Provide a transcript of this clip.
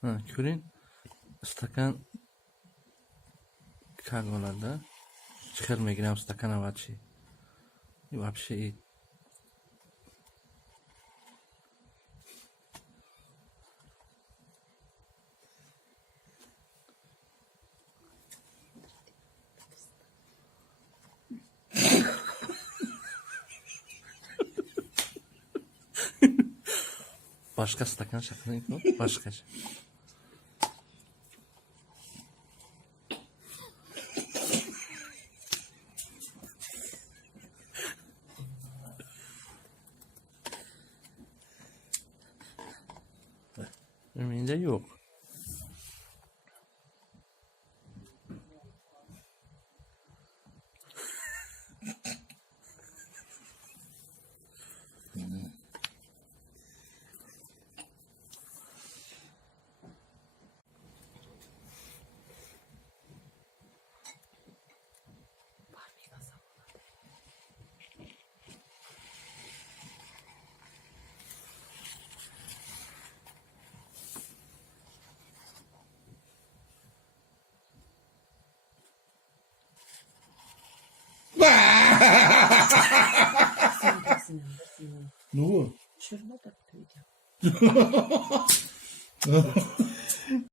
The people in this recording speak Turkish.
Ko'ring, stakan как bo'ladi? 4 миллиграмм стакана воды. И вообще başka stakan şeklinde yok. Başka. Mende yok. 누구? Şurada da bir video.